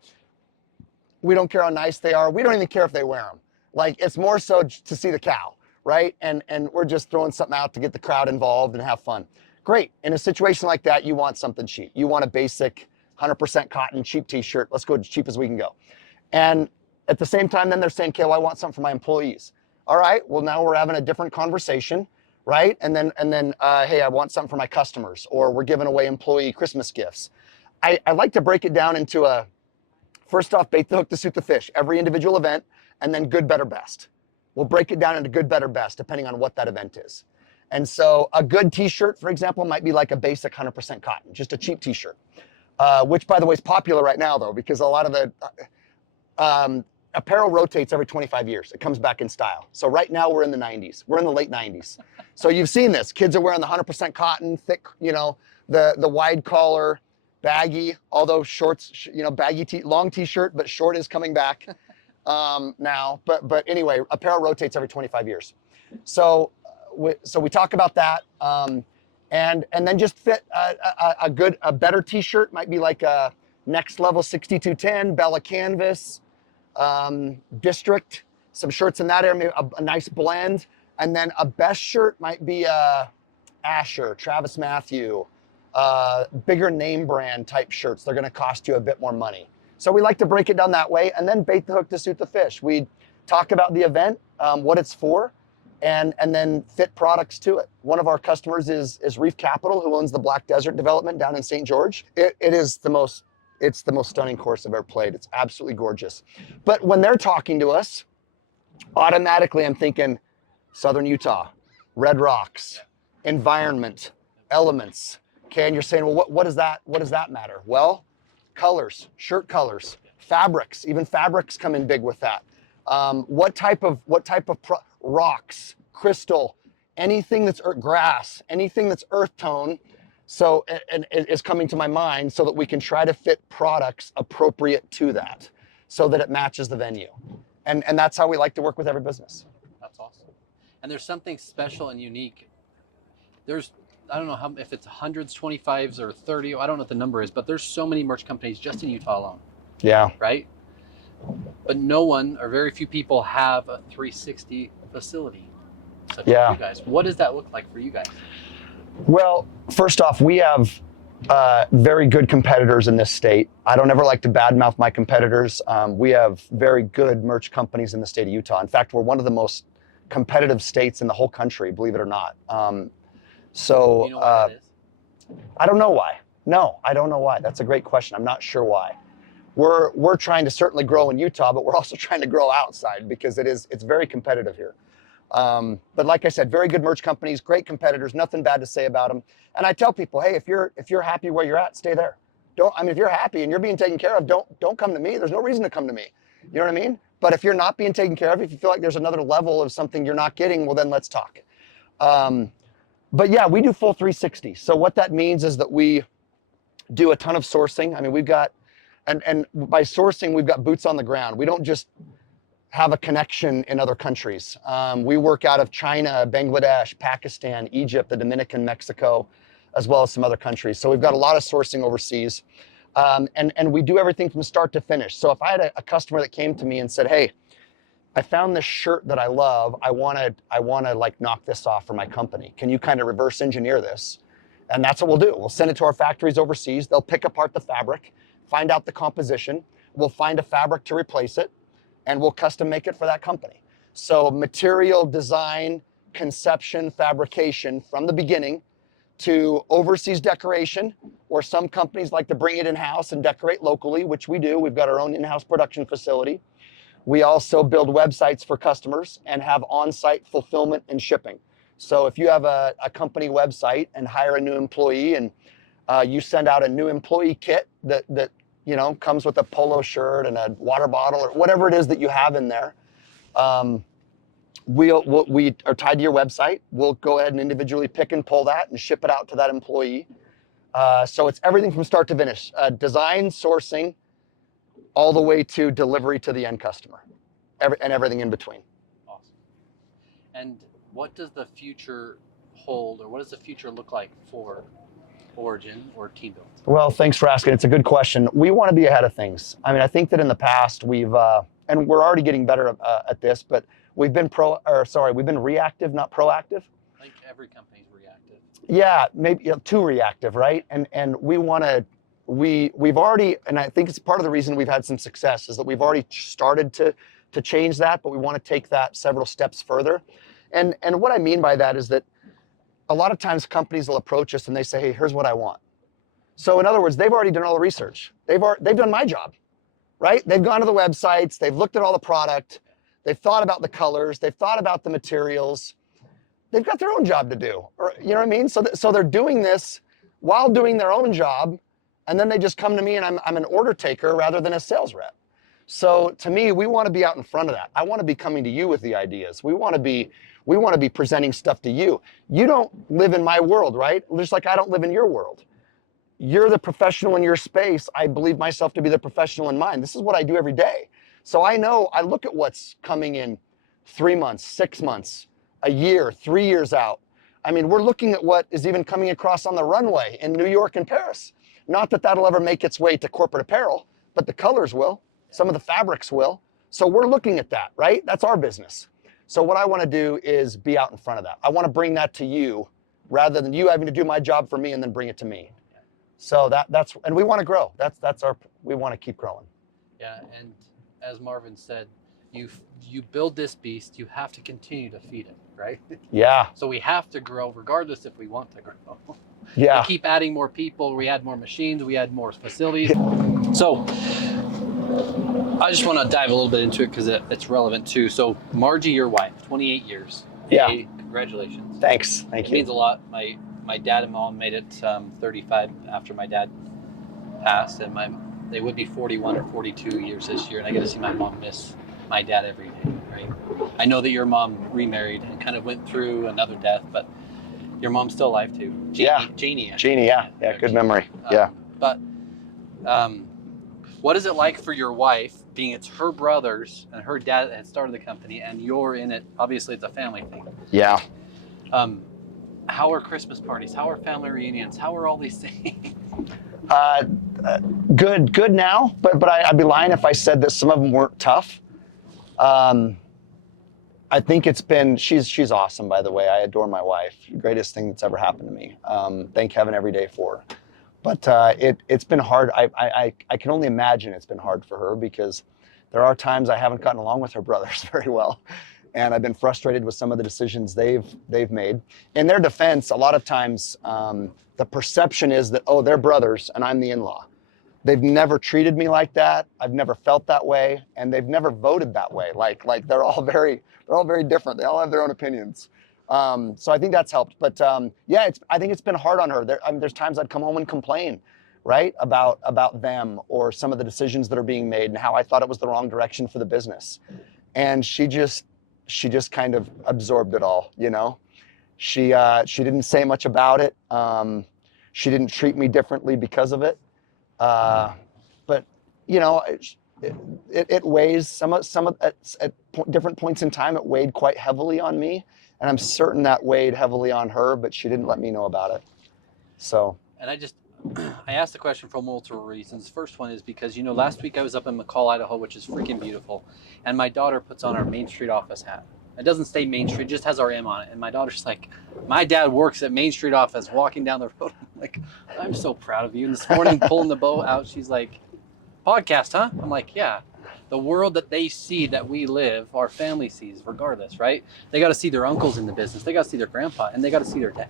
We don't care how nice they are. We don't even care if they wear them. Like, it's more so to see the cow, right? And we're just throwing something out to get the crowd involved and have fun. Great. In a situation like that, you want something cheap. You want a basic 100% cotton cheap t-shirt. Let's go as cheap as we can go. And at the same time, then they're saying, okay, well, I want something for my employees. All right, well, now we're having a different conversation, right? And then hey, I want something for my customers, or we're giving away employee Christmas gifts. I like to break it down into first off, bait the hook to suit the fish, every individual event, and then good, better, best. We'll break it down into good, better, best, depending on what that event is. And so a good t-shirt, for example, might be like a basic 100% cotton, just a cheap t-shirt, which, by the way, is popular right now, though, because a lot of the apparel rotates every 25 years. It comes back in style. So right now we're in the 90s. We're in the late 90s. So you've seen this. Kids are wearing the 100% cotton, thick, the wide collar, baggy, although shorts, baggy long t-shirt, but short is coming back now. But anyway, apparel rotates every 25 years. So we talk about that, and then just fit a better t-shirt might be like a Next Level 6210, Bella Canvas, District, some shirts in that area, maybe a nice blend, and then a best shirt might be Asher, Travis Matthew. Bigger name brand type shirts. They're going to cost you a bit more money. So we like to break it down that way, and then bait the hook to suit the fish. We talk about the event, what it's for, and then fit products to it. One of our customers is Reef Capital, who owns the Black Desert development down in St. George. It's the most stunning course I've ever played. It's absolutely gorgeous. But when they're talking to us, automatically I'm thinking Southern Utah, Red Rocks, environment, elements. Okay, and you're saying, well, what does that matter? Well, colors, shirt colors, fabrics, even fabrics come in big with that. What type of rocks, crystal, anything that's grass, anything that's earth tone. So, and it is coming to my mind so that we can try to fit products appropriate to that, so that it matches the venue. And that's how we like to work with every business. That's awesome. And there's something special and unique. I don't know if it's hundreds, 25s, or 30. I don't know what the number is, but there's so many merch companies just in Utah alone. Yeah. Right? But no one, or very few people, have a 360 facility such as you guys. What does that look like for you guys? Well, first off, we have very good competitors in this state. I don't ever like to badmouth my competitors. We have very good merch companies in the state of Utah. In fact, we're one of the most competitive states in the whole country, believe it or not. So you know why that is? I don't know why. No, I don't know why. That's a great question. I'm not sure why. We're trying to certainly grow in Utah, but we're also trying to grow outside because it's very competitive here. But like I said, very good merch companies, great competitors, nothing bad to say about them. And I tell people, hey, if you're happy where you're at, stay there. If you're happy and you're being taken care of, don't come to me. There's no reason to come to me. You know what I mean? But if you're not being taken care of, if you feel like there's another level of something you're not getting, well, then let's talk. But yeah, we do full 360. So what that means is that we do a ton of sourcing. I mean, we've got, and by sourcing, we've got boots on the ground. We don't just have a connection in other countries. We work out of China, Bangladesh, Pakistan, Egypt, the Dominican, Mexico, as well as some other countries. So we've got a lot of sourcing overseas. And we do everything from start to finish. So if I had a customer that came to me and said, hey, I found this shirt that I love. I want to like knock this off for my company. Can you kind of reverse engineer this? And that's what we'll do. We'll send it to our factories overseas. They'll pick apart the fabric, find out the composition. We'll find a fabric to replace it, and we'll custom make it for that company. So material design, conception, fabrication from the beginning to overseas decoration, or some companies like to bring it in-house and decorate locally, which we do. We've got our own in-house production facility. We also build websites for customers and have on-site fulfillment and shipping. So if you have a company website and hire a new employee, and you send out a new employee kit that comes with a polo shirt and a water bottle or whatever it is that you have in there, we are tied to your website. We'll go ahead and individually pick and pull that and ship it out to that employee. So it's everything from start to finish, design, sourcing, all the way to delivery to the end customer, and everything in between. Awesome. And what does the future hold, or what does the future look like for Origin or Team Build? Well, thanks for asking. It's a good question. We want to be ahead of things. I mean, I think that in the past we've, and we're already getting better at this, but we've been reactive, not proactive. I think every company's reactive. Yeah, maybe too reactive, right? And we want to. We've already, and I think it's part of the reason we've had some success is that we've already started to change that, but we want to take that several steps further. And what I mean by that is that a lot of times companies will approach us and they say, hey, here's what I want. So in other words, they've already done all the research. They've done my job, right? They've gone to the websites, they've looked at all the product, they've thought about the colors, they've thought about the materials. They've got their own job to do, or you know what I mean? So they're doing this while doing their own job. And then they just come to me and I'm an order taker rather than a sales rep. So to me, we want to be out in front of that. I want to be coming to you with the ideas. We want to be presenting stuff to you. You don't live in my world, right? Just like I don't live in your world. You're the professional in your space. I believe myself to be the professional in mine. This is what I do every day. So I look at what's coming in 3 months, 6 months, a year, 3 years out. I mean, we're looking at what is even coming across on the runway in New York and Paris. Not that that'll ever make its way to corporate apparel, but the colors will. Some of the fabrics will. So we're looking at that, right? That's our business. So what I want to do is be out in front of that. I want to bring that to you rather than you having to do my job for me and then bring it to me. So that's, and we want to grow. We want to keep growing. Yeah, and as Marvin said, you build this beast, you have to continue to feed it, right? Yeah. So we have to grow regardless if we want to grow. Yeah. We keep adding more people, we add more machines, we add more facilities. So I just want to dive a little bit into it because it's relevant too. So Margie, your wife, 28 years. Yeah. Hey, congratulations. Thanks. Thank It you. means a lot. My dad and mom made it 35 after my dad passed, and they would be 41 or 42 years this year, and I get to see my mom miss my dad every day, right? I know that your mom remarried and kind of went through another death, but your mom's still alive too. Jeannie. Yeah. Good memory. Yeah. But what is it like for your wife, being it's her brothers and her dad that had started the company, and you're in it? Obviously, it's a family thing. Yeah. How are Christmas parties? How are family reunions? How are all these things? Good now, but I'd be lying if I said that some of them weren't tough. I think it's been, she's awesome, by the way. I adore my wife. Greatest thing that's ever happened to me. Thank heaven every day for her. But it's been hard. I can only imagine it's been hard for her because there are times I haven't gotten along with her brothers very well. And I've been frustrated with some of the decisions they've made. In their defense, a lot of times the perception is that, oh, they're brothers and I'm the in-law. They've never treated me like that. I've never felt that way, and they've never voted that way. Like they're all very different. They all have their own opinions. So I think that's helped. But yeah, I think it's been hard on her. There's times I'd come home and complain, right, about them or some of the decisions that are being made and how I thought it was the wrong direction for the business. And she just kind of absorbed it all, you know. She didn't say much about it. She didn't treat me differently because of it. But you know, it weighs at different points in time. It weighed quite heavily on me, and I'm certain that weighed heavily on her. But she didn't let me know about it. So. And I asked the question for multiple reasons. First one is because, last week I was up in McCall, Idaho, which is freaking beautiful. And my daughter puts on our Main Street office hat. It doesn't say Main Street, it just has our M on it. And my daughter's like, my dad works at Main Street office, walking down the road. I'm like, I'm so proud of you. And this morning, pulling the boat out, she's like, podcast, huh? I'm like, yeah. The world that they see that we live, our family sees regardless, right? They got to see their uncles in the business. They got to see their grandpa, and they got to see their dad.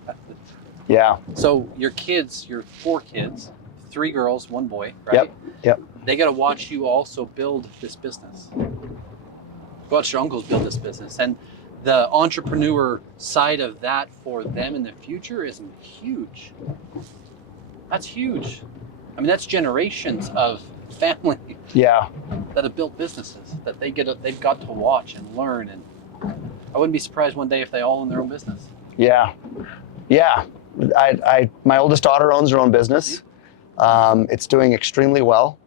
Yeah. So your 4 kids, 3 girls, 1 boy, right? Yep. They got to watch you also build this business. Watch your uncles build this business. And the entrepreneur side of that for them in the future is huge. That's huge. I mean, that's generations of family Yeah. that have built businesses that they've got to watch and learn. And I wouldn't be surprised one day if they all own their own business. Yeah. My oldest daughter owns her own business. It's doing extremely well.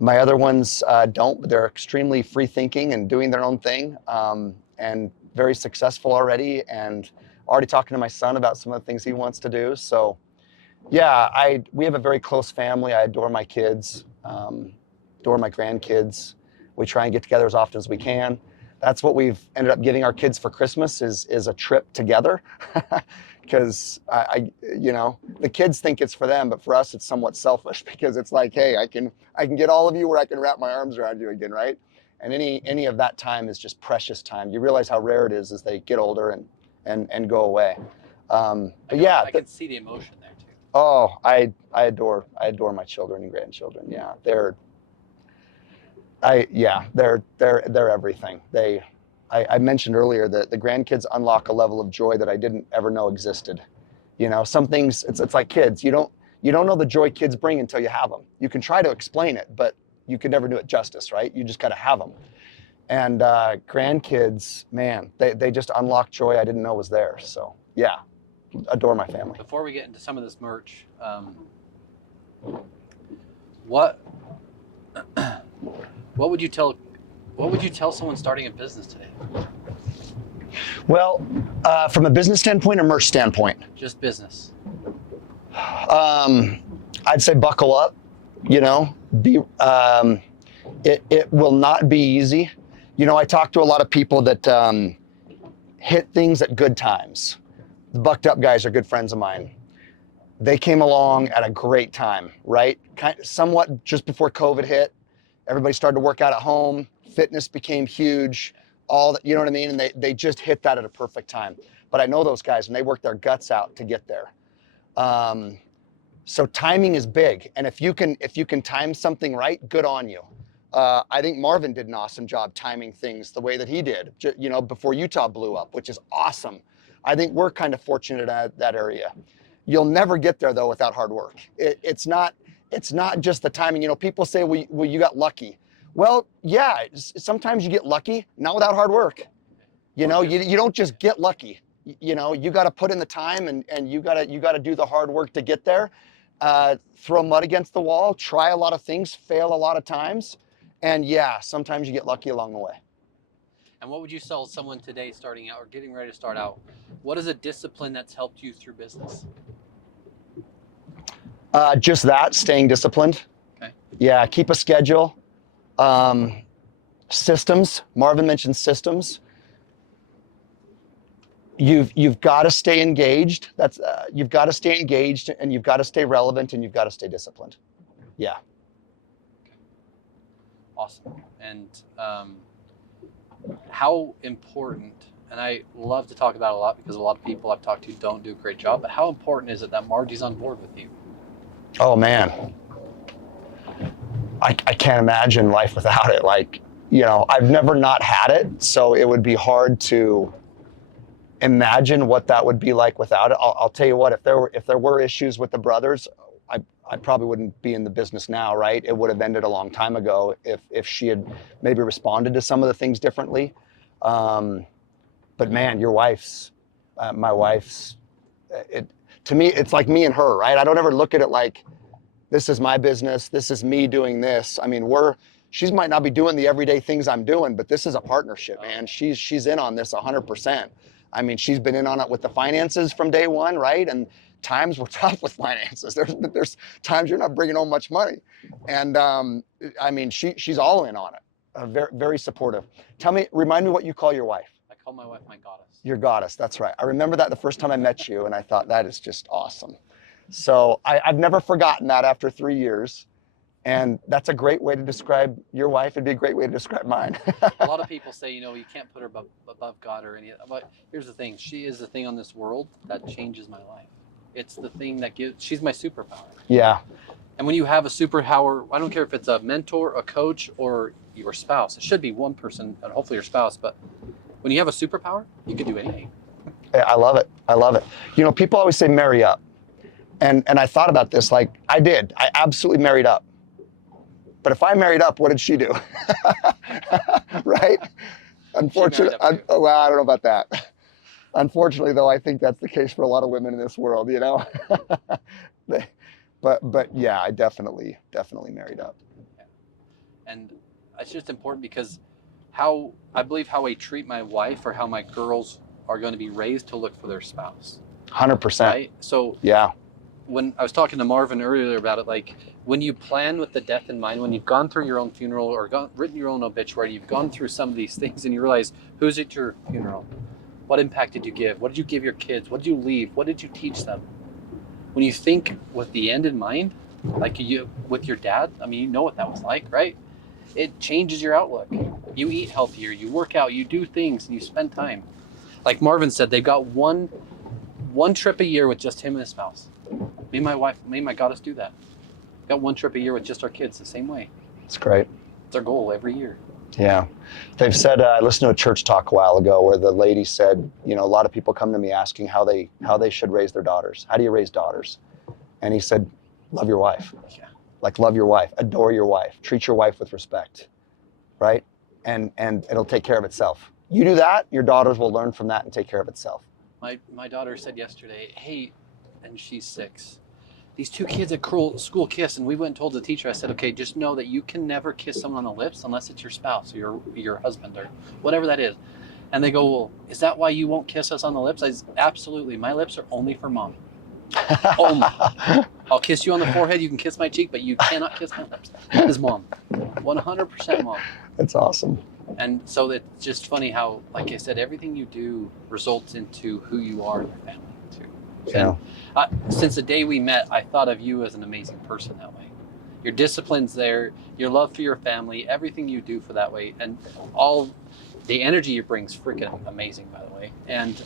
My other ones don't, but they're extremely free thinking and doing their own thing, and very successful already, and already talking to my son about some of the things he wants to do. So yeah, we have a very close family. I adore my kids, adore my grandkids. We try and get together as often as we can. That's what we've ended up giving our kids for Christmas is a trip together. Because the kids think it's for them, but for us it's somewhat selfish, because it's like, hey, I can get all of you where I can wrap my arms around you again, right? And any of that time is just precious time. You realize how rare it is as they get older and go away. But yeah, I can see the emotion there too. Oh, I adore my children and grandchildren. Yeah, they're everything. I mentioned earlier that the grandkids unlock a level of joy that I didn't ever know existed. Some things, it's like kids. You don't know the joy kids bring until you have them. You can try to explain it, but you could never do it justice, right? You just got to have them. And grandkids, man, they just unlock joy I didn't know was there. So yeah, adore my family. Before we get into some of this merch, what would you tell someone starting a business today? Well, from a business standpoint or merch standpoint? Just business. I'd say buckle up. It will not be easy. I talk to a lot of people that hit things at good times. The Bucked Up guys are good friends of mine. They came along at a great time, right? Somewhat just before COVID hit. Everybody started to work out at home. Fitness became huge. All that, you know what I mean? And they just hit that at a perfect time. But I know those guys, and they work their guts out to get there. So timing is big, and if you can time something right, good on you. I think Marvin did an awesome job timing things the way that he did, before Utah blew up, which is awesome. I think we're kind of fortunate at that area. You'll never get there though without hard work. It's not just the timing. People say, well, you got lucky. Well, yeah, sometimes you get lucky, not without hard work. You don't just get lucky. You got to put in the time, and you got to do the hard work to get there. Throw mud against the wall, try a lot of things, fail a lot of times, and yeah, sometimes you get lucky along the way. And what would you tell someone today starting out or getting ready to start out? What is a discipline that's helped you through business? Just that, staying disciplined. Okay. Yeah, keep a schedule. Systems. Marvin mentioned systems. You've got to stay engaged. You've got to stay engaged, and you've got to stay relevant, and you've got to stay disciplined. Yeah. Okay. Awesome. And how important, and I love to talk about it a lot because a lot of people I've talked to don't do a great job, but how important is it that Margie's on board with you? Oh man, I can't imagine life without it. I've never not had it, so it would be hard to imagine what that would be like without it. I'll tell you what, if there were issues with the brothers, I probably wouldn't be in the business now, right? It would have ended a long time ago if she had maybe responded to some of the things differently. But man, your wife's My wife's, to me, it's like me and her, right? I don't ever look at it like, this is my business, this is me doing this. I mean, she might not be doing the everyday things I'm doing, but this is a partnership, man. She's in on this 100%. I mean, she's been in on it with the finances from day one, right? And times were tough with finances. There's times you're not bringing home much money. And I mean, she's all in on it. Very, very supportive. Remind me what you call your wife. I call my wife my goddess. Your goddess, that's right. I remember that the first time I met you, and I thought, that is just awesome. So I've never forgotten that after 3 years. And that's a great way to describe your wife. It'd be a great way to describe mine. A lot of people say, you can't put her above God or any. But here's the thing: she is the thing on this world that changes my life. It's the thing that she's my superpower. Yeah. And when you have a superpower, I don't care if it's a mentor, a coach, or your spouse. It should be one person, and hopefully your spouse. But when you have a superpower, you can do anything. I love it. I love it. People always say marry up. And I thought about this, like I did. I absolutely married up. But if I married up, what did she do? Right? Unfortunately, well, I don't know about that. Unfortunately, though, I think that's the case for a lot of women in this world, But yeah, I definitely married up. Yeah. And it's just important because I believe how I treat my wife or how my girls are going to be raised to look for their spouse. 100%. Right? So yeah. When I was talking to Marvin earlier about it, like when you plan with the death in mind, when you've gone through your own funeral or written your own obituary, you've gone through some of these things and you realize who's at your funeral, what impact did you give, what did you give your kids, what did you leave, what did you teach them? When you think with the end in mind, like you with your dad, I mean, you know what that was like, right? It changes your outlook. You eat healthier, you work out, you do things, and you spend time. Like Marvin said, they've got one trip a year with just him and his spouse. Me and my wife, me and my goddess do that. Got one trip a year with just our kids the same way. It's great. It's our goal every year. Yeah. They've said, I listened to a church talk a while ago where the lady said, a lot of people come to me asking how they should raise their daughters. How do you raise daughters? And he said, love your wife. Yeah. Like love your wife, adore your wife, treat your wife with respect, right? And it'll take care of itself. You do that, your daughters will learn from that and take care of itself. My daughter said yesterday, hey, and she's 6. These 2 kids at school kissed, and we went and told the teacher, I said, okay, just know that you can never kiss someone on the lips unless it's your spouse or your husband or whatever that is. And they go, well, is that why you won't kiss us on the lips? I said, absolutely. My lips are only for mom. Only. I'll kiss you on the forehead. You can kiss my cheek, but you cannot kiss my lips. That is mom. 100% mom. That's awesome. And so it's just funny how, like I said, everything you do results into who you are in your family too. Yeah. And since the day we met, I thought of you as an amazing person that way. Your discipline's there, your love for your family, everything you do for that way, and all the energy you bring's freaking amazing, by the way. And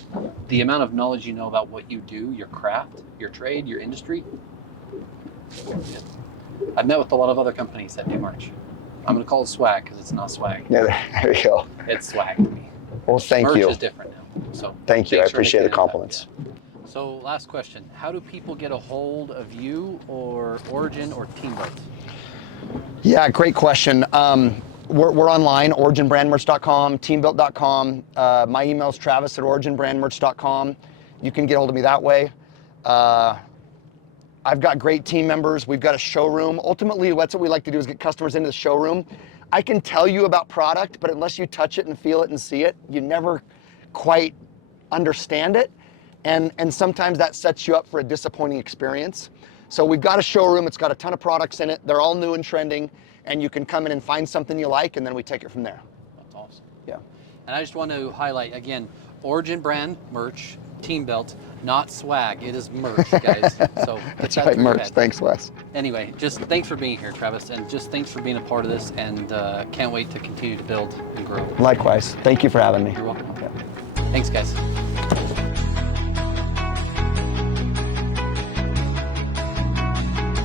the amount of knowledge you know about what you do, your craft, your trade, your industry. I've met with a lot of other companies that do merch. I'm going to call it swag because it's not swag. Yeah, there you go. It's swag to me. Well, thank you. Merch is different now. So thank you. I appreciate the compliments. So last question. How do people get a hold of you or Origin or Teambuilt? Yeah, great question. We're online, originbrandmerch.com, teambuilt.com. My email is travis@originbrandmerch.com. You can get a hold of me that way. I've got great team members. We've got a showroom. Ultimately, that's what we like to do is get customers into the showroom. I can tell you about product, but unless you touch it and feel it and see it, you never quite understand it. And sometimes that sets you up for a disappointing experience. So we've got a showroom. It's got a ton of products in it. They're all new and trending. And you can come in and find something you like, and then we take it from there. That's awesome. Yeah. And I just want to highlight, again, Origin brand merch, Teambuilt, not swag. It is merch, guys. So that's right, merch. Thanks, Wes. Anyway, just thanks for being here, Travis, and just thanks for being a part of this, and can't wait to continue to build and grow. Likewise. Thank you for having me. You're welcome. Yeah. Thanks, guys.